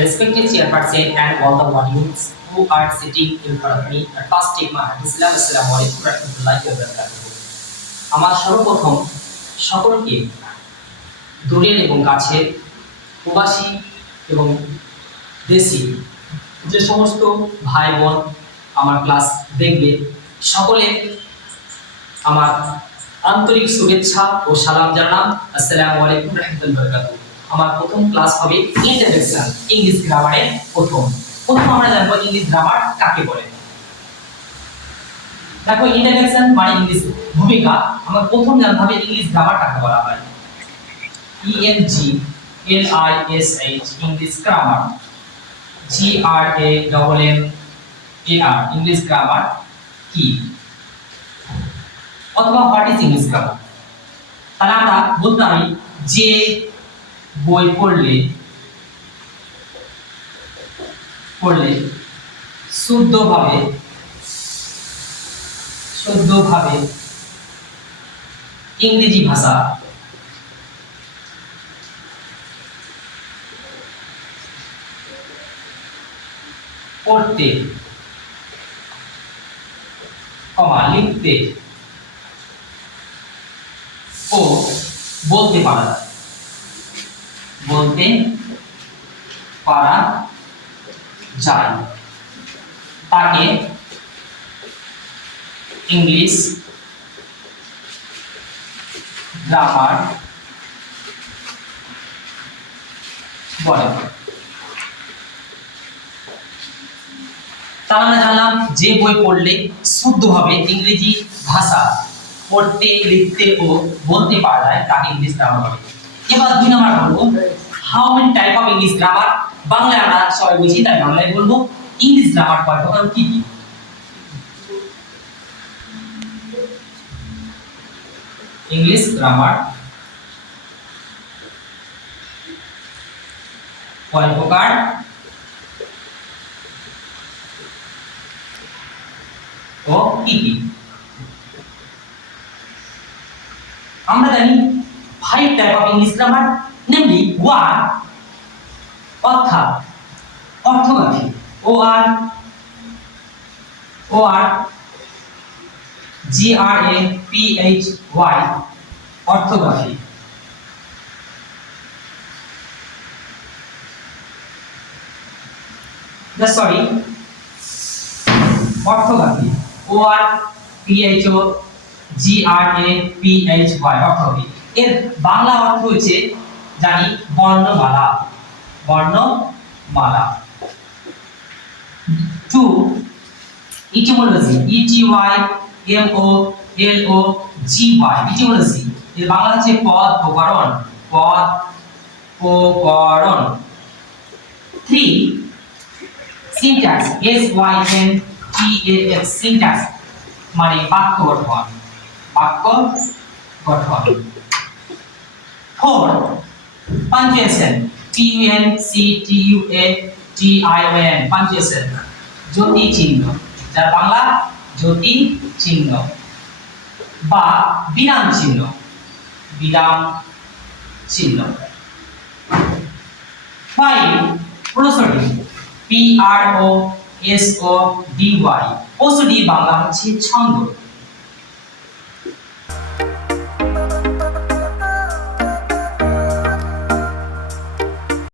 Respected chairperson and all the audience who are sitting in front of me, at first take my hand. Assalamu alaikum warahmatullahi wabarakatuh. আমার সর্বপ্রথম সকলকে দূরের এবং কাছের প্রবাসী এবং দেশি যে সমস্ত ভাই বোন আমার ক্লাস দেখবে সকলে আমার আন্তরিক শুভেচ্ছা ও সালাম জানালাম। আসসালামু আলাইকুম ওয়া বারাকাতুহু। আমার প্রথম ক্লাস হবে ইন্ট্রোডাকশন, ইংলিশ গ্রামারের প্রথম আমরা জানবো ইংলিশ গ্রামার কাকে বলে। দেখো ইন্ট্রোডাকশন মানে ইংলিশ ভূমিকা, আমরা প্রথম জানতে হবে ইংলিশ গ্রামার কাকে বলা হয়। ENGLISH English grammar, GRAMMAR English grammar কি, অথবা হোয়াট ইজ ইংলিশ গ্রামার। তাহলে আমরা বলতে পারি যে বই পড়লে শুদ্ধভাবে ইংরেজি ভাষা পড়তে লিখতে ও বলতে পারা যায় তাকে ইংলিশ গ্রামার বলে। তাহলে আমরা জানলাম যে বই পড়লে শুদ্ধভাবে ইংরেজি ভাষা পড়তে লিখতে ও বলতে পারা যায় তাকে ইংলিশ গ্রামার বলে। এবার দুই নম্বর বলবো how many type of English grammar. বাংলায় আমরা সবাই বুঝি তাই বাংলায় বলবো ইংলিশ গ্রামার কয় প্রকার কি কি। ইংলিশ গ্রামার কয় প্রকার ও কি কি। আমরা জানি 5 type of English grammar, namely 1 অর্থাৎ orthography, OR GRAPHY orthography. Orthography ORTHOGRAPHY orthography. এর বাংলা অর্থ হচ্ছে জানি বর্ণমালা। 2 ইটিমোলজি ETYMOLOGY ইটিমোলজি। এর বাংলা হচ্ছে পদ প্রকরণ। 3 সিনট্যাক্স SYNTAX সিনট্যাক্স মানে বাক্য গঠন। 4 পাঞ্চুয়েশন PUNCTUATION পাঞ্চুয়েশন জ্যোতি চিহ্ন, যার বাংলা জ্যোতি চিহ্ন বা বিরাম চিহ্ন। 5 প্রোসোডি PROSODY প্রোসোডি বাংলা হচ্ছে ছন্দ।